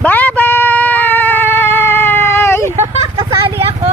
Bye-bye! Kasali ako.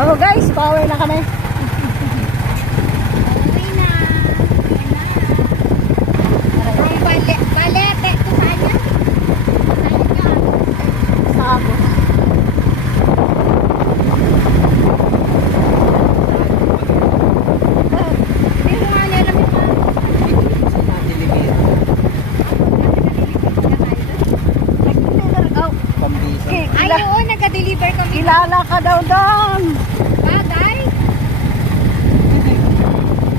Oh guys, power na kami. Okay na. Ang balete ko kanya. Sabo. Hindi mo nga alam yung ay, oo, nagka-deliver kami. Kilala ka daw doon. Bagay.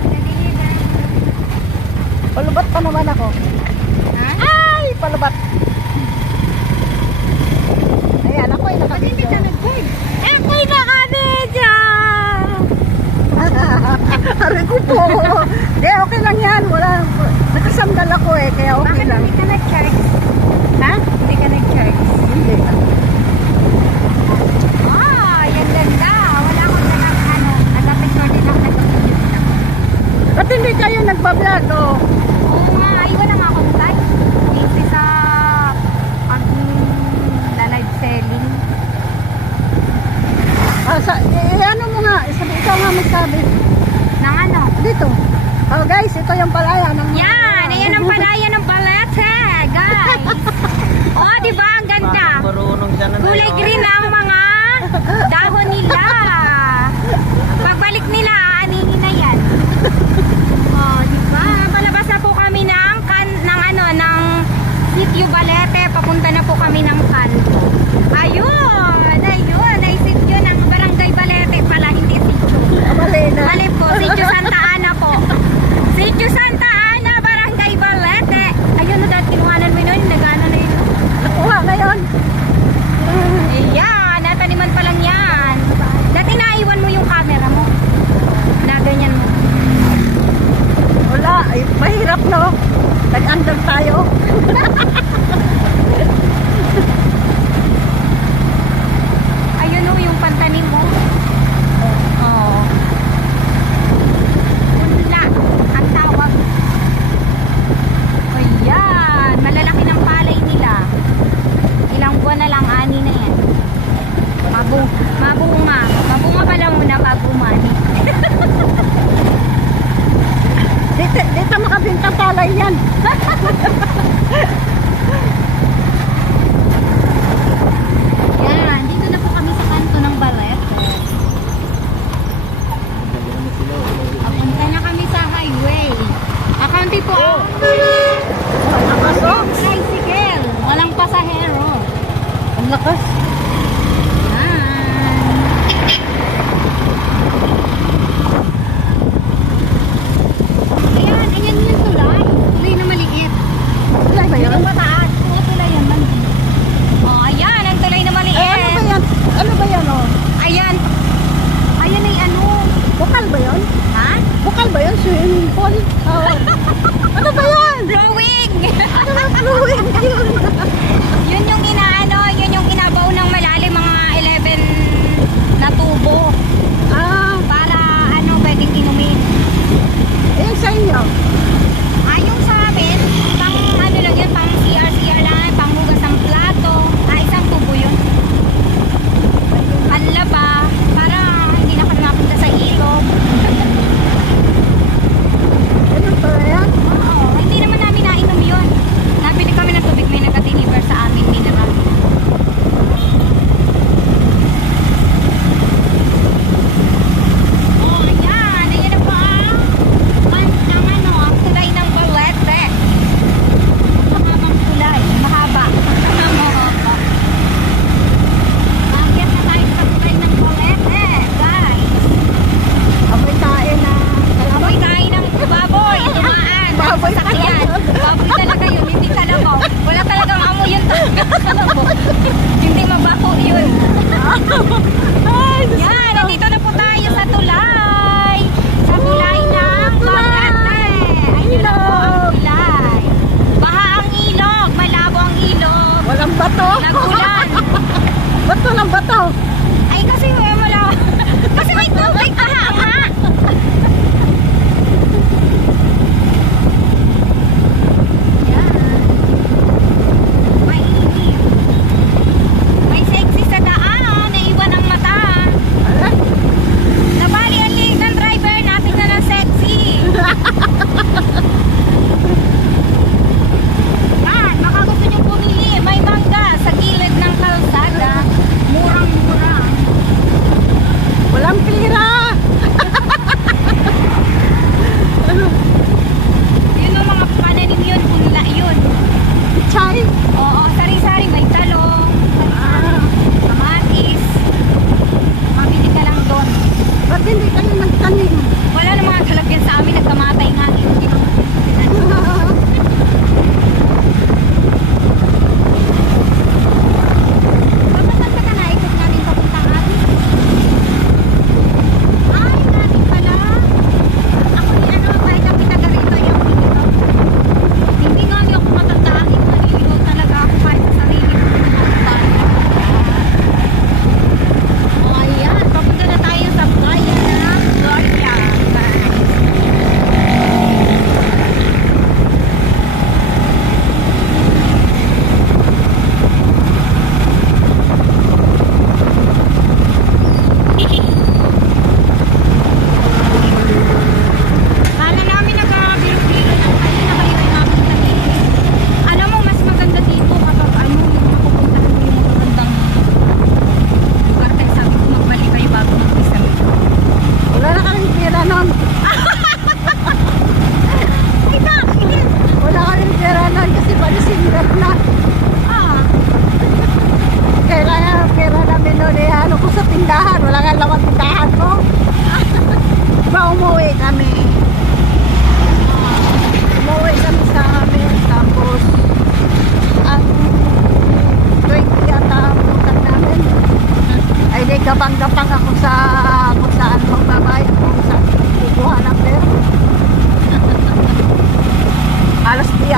Nag-deliver. Palubat pa naman ako. Ha? Ay, palubat. Ayan, ako'y Ba't hindi ka nakabidyo. nag-board? Ako'y nakabidyo! Aray ko po. Kaya okay lang yan. Wala. Nakasandal ako eh, kaya okay Bakit lang. hindi ka nag-charge? Ha? Hindi ka nag-charge? Hindi. Ah, yan ganda. Wala akong nag-picture din ako nag-picture lang. Ba't hindi kayo nagbablog oh? Oo nga, ay wala nga akong time. Busy sa pag-live selling. Ano mo nga, ikaw nga magsabi. Nang ano? Dito. Oh guys, ito yung palaya ng Yan! Ayan ang palaya ng balete, guys! Oh, di ba? Ang ganda! Marunong siya na Kulay green ang mga dahon nila. Pagbalik nila, aaninin na yan. Oh, di ba? Palabas na po kami ng Sitio Balete. Papunta na po kami ng kanto. Ayun! Ayun! Ay sitio ng Barangay Balete pala, hindi sitio. Mali na. Mali po, Sitio Santa Ana po. Sitio Santa Ana, Barangay Balete. Ayun, no, dahil kinuhanan mo yun, nag-ano na yun. Nakuha ngayon. Ayan, nataniman pa lang yan. Dati naiwan mo yung camera mo. Na ganyan mo. Wala, ay, mahirap no. Nag-under tayo. Ayun o, yung pantanim mo. Oo. Punla, ang tawag. Ayan, malalaki ng palay nila. Ilang buwan na lang, ani na yan. Mabunga. Mabunga pala muna bago mani. Dito makabinta palay yan.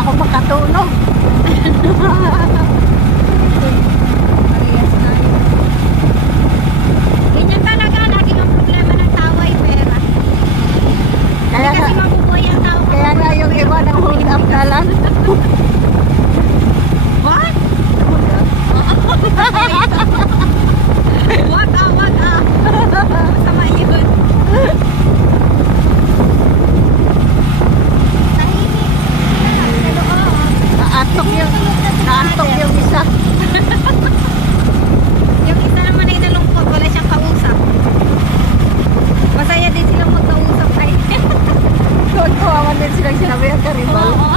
ako makatulog. Parehas tayo. Ganyan talaga, lagi ang problema ng tao ay pera. Kaya Hindi kasi nga, mabubuhay ang tao. kaya nga yung iba na hold up na lang. What? What? Masama yun. Tahimik. Pero oo. Naantok yung isa. Yung isa naman ay nalungkot, wala siyang kausap. Masaya din silang magkausap tayo. Doon ko, awan din silang sinabi ang karibal. Oo.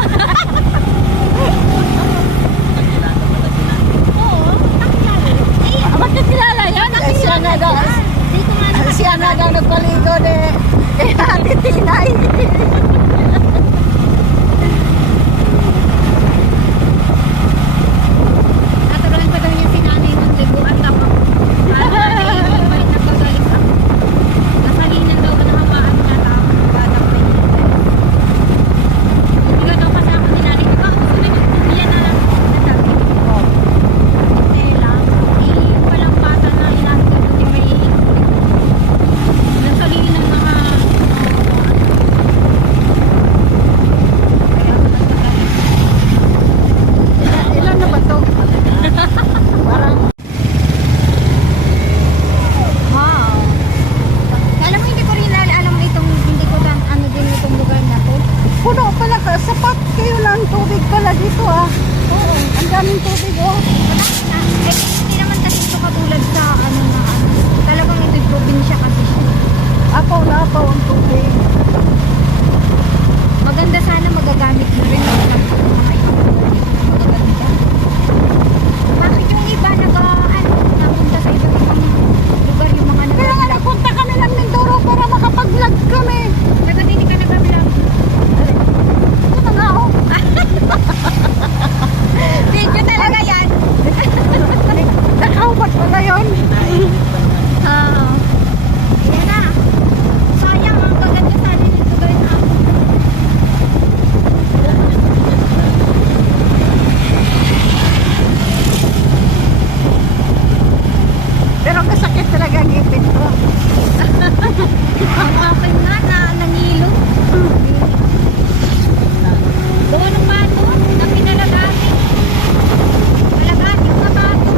Oo. Nakilala. Eh, Bakit kilala yan? Eh, siya nga daw. Di ko nga Siya nga daw nagpaligo ni Ate Tinay. Natagalan pa daw niya si nanay ng libuan tapos balik nagkagalit ako. Nasalinan daw na hamaan na tapos batang pa yun. Hindi daw kasama ni nanay. Diba? Yan na lang. Nasabi. Tela. Walang bata na inahin ko ni may nasalinan ng mga kaya ako nagkagalit. Ilan na ba to? Parang Wow. Alam mo, hindi ko rin alam itong, hindi ko lang ano din itong lugar na to. puno pala ka. Sapat kayo ng tubig pala dito ah. Oo. Ang daming tubig oh. Eh, hindi naman kasi ito katulad sa ano na ano. Talagang ito'y probinsya kasi siya. Apaw na apaw ang tubig. Maganda sana magagamit mo rin ng mga ibang lugar na magaganda. Bakit yung iba napunta sa iba't ibang lugar yung mga Kaya nga nagpunta kami ng Mindoro para makapag-vlog kami. Ba't hindi ka nag-vlog? Ito na nga oh. Video talaga yan. Nakaubat pala yun. Oo. Yan na. Sayang, ang gaganda sana nito gawin ako. Pero masakit talaga ang ngipin ko. Ang akin nga na nangilo. Gawa ng bato na pinalagati. Malagati yung bato.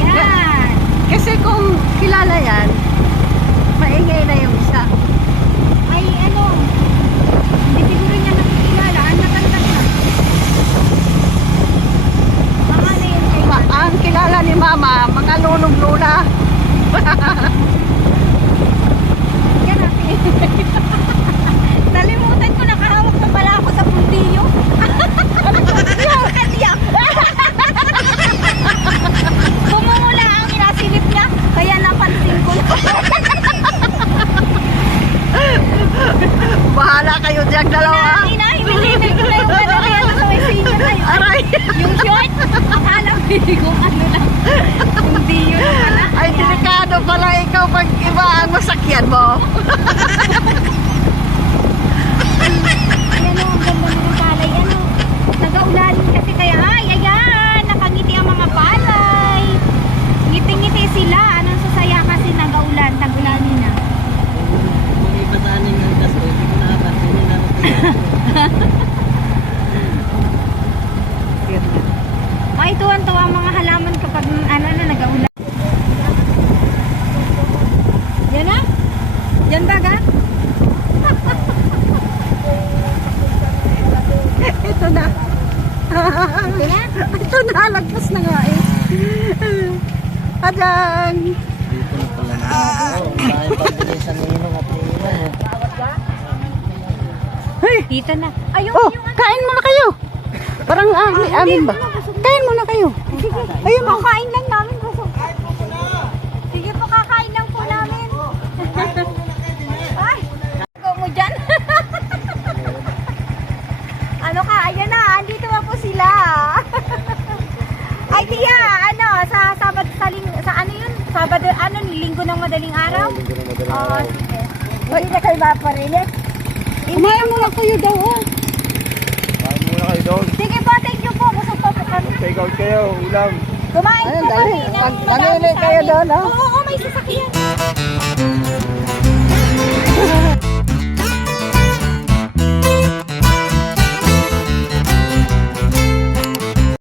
Yan. Kasi kung kilala yan, maingay na yung isa. Ay ano, hindi siguro niya nakikilala. Ang nakanta siya. Mga na yun kay Ang kilala ni Mama, mga lulong-lula. Yan natin. Nalimutan ko, nakahawak na pala ako sa puntilyo. Katiyak. Bumumula ang inasilip niya, kaya napansin ko na. Bahala kayo diyang dalawa. Hinahimilipin ko na yung kalariyan sa may senior na yun. Aray! Yung short, akala ko kung ano lang. Hindi yun pala. Ay, delikado pala ikaw pag iba ang masakyan mo. Ayan o, ang ganda ng palay. Ano, nag-aulanin kasi kaya, ay, ayan, nakangiti ang mga palay. Ngiti-ngiti sila. Anong sasaya kasi nag-aulan, tag-ulanin na. Kung ipasanin ng gas, hindi ko nakapasinin na Ay, tuwan-tuwa ang mga halaman kapag ano na nag-aulan. Yan na? Yan baga? Ito na. Ito na? Ito na, lagpas na nga eh. Adang! dito na pala na. Dahil pagbilisan ni Inong at ni Inong. Hey! Dito na. Ayun, Oh, yung ano. kain muna kayo. Parang amin ba? Kain muna kayo. Ayun, kakain lang namin. Sige po, kakain lang po namin. Ay, go mo dyan. Ano ka, ayun na, andito na po sila. Ay, tiya, ano, sa Sabado, sa ano yun? Sabado, ano, linggo ng madaling araw? Oo, sige. Hindi na kayo maparinig. Kumain muna kayo daw oh. na kayo doon. Sige po, thank you po. Busog pa po kami. Take out kayo, ulam. Kumain Ayun, po dali. kami ng Dali madami ulit sa kayo amin. doon, no? Oo, may sasakyan.